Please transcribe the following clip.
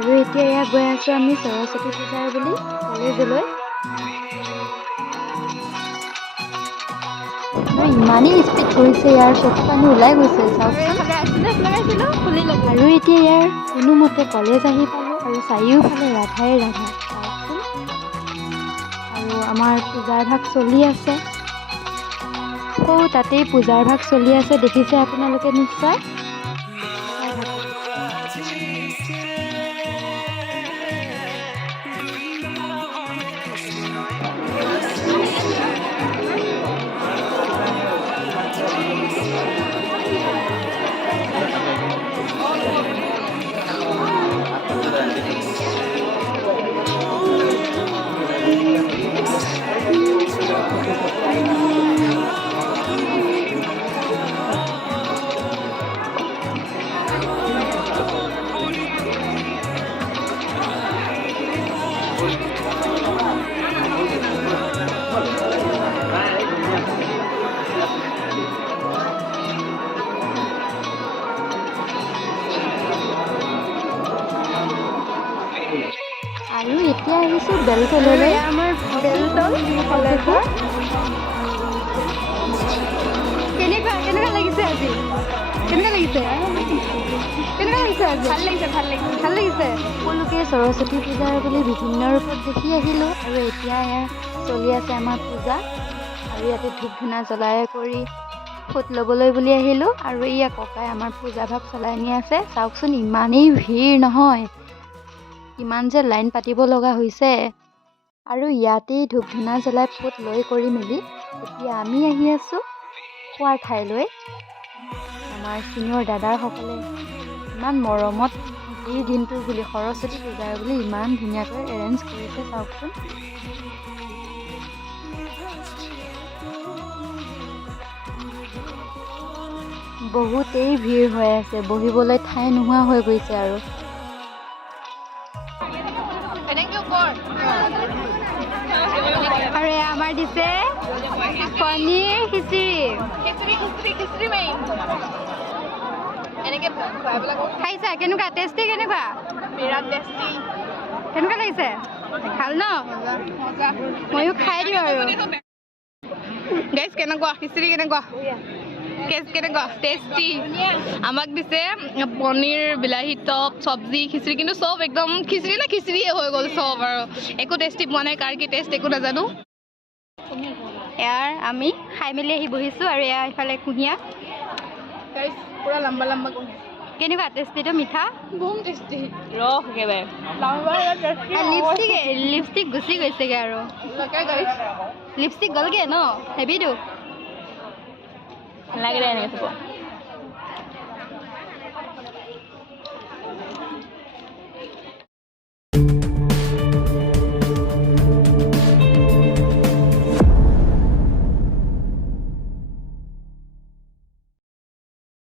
আৰু এতিয়া এয়া গৈ আছোঁ আমি সৰস্বতী পূজাৰ বুলি কলেজলৈ। আৰু ইমানেই স্পীড কৰিছে, ইয়াৰ চকু পানী ওলাই গৈছে চাওকচোন। আৰু এতিয়া ইয়াৰ কোনোমতে কলেজ আহি পালোঁ আৰু চাৰিওফালে ৰাধাই ৰাধা চাওকচোন। আৰু আমাৰ পূজাৰ ভাগ চলি আছে। তাতেই পূজাৰ ভাগ চলি আছে, দেখিছে আপোনালোকে নিশ্চয়। আৰু এতিয়া আহিছোঁ বেলতললৈ। আমাৰ বেলতল কলেজৰ। কেনেকুৱা লাগিছে আজি? কেনেকুৱা লাগিছে আজি? ভাল লাগিছে। সকলোকে সৰস্বতী পূজাৰ বুলি বিভিন্ন ৰূপত দেখি আহিলোঁ। আৰু এতিয়া এয়া চলি আছে আমাৰ পূজা। আৰু ইয়াতে ধূপ ধূনা জ্বলাই কৰি ফুট ল'বলৈ বুলি আহিলোঁ। আৰু ইয়া ককাই আমাৰ পূজা ভাগ চলাই নি আছে। চাওকচোন ইমানেই ভিৰ নহয়, কিমান যে লাইন পাতিব লগা হৈছে। আৰু ইয়াতেই ধূপ ধূনা জ্বলাই ফুট লৈ কৰি মেলি এতিয়া আমি আহি আছোঁ খোৱাৰ ঠাইলৈ। আমাৰ চিনিয়ৰ দাদাসকলে ইমান মৰমত আজিৰ দিনটো বুলি সৰস্বতী পূজাৰ বুলি ইমান ধুনীয়াকৈ এৰেঞ্জ কৰিছে চাওকচোন। বহুতেই ভিৰ হৈ আছে, বহিবলৈ ঠাই নোহোৱা হৈ গৈছে। আৰু আমাৰ দিছে পনীৰ খিচিৰি মেইন। খাইছা? কেনেকুৱা টেষ্টি? কেনেকুৱা? বিৰাট টেষ্টি। কেনেকুৱা লাগিছে? ভাল ন? ময়ো খাই দিওঁ আৰু। গাইজ কেনেকুৱা খিচিৰি? কেনেকুৱা টেষ্টি? আমাক দিছে পনীৰ, বিলাহী টপ, চব্জি, খিচিৰি, কিন্তু চব একদম খিচিৰিয়ে হৈ গ'ল চব। আৰু একো টেষ্টি পোৱা নাই, কাৰ কি টেষ্ট একো নাজানো। ইয়াৰ আমি খাই মেলি আহি বহিছোঁ। আৰু এয়া ইফালে কুঁহিয়া পুৰা লম্বা কুঁহিয়া। কেনেকুৱা টেষ্টিটো? মিঠা, বহুত টেষ্টি। ৰস একেবাৰে লিপষ্টিক গুচি গৈছেগৈ। আৰু লিপষ্টিক গ'লগৈ ন? হেভিটো নালাগে এনেকৈ থ'ব।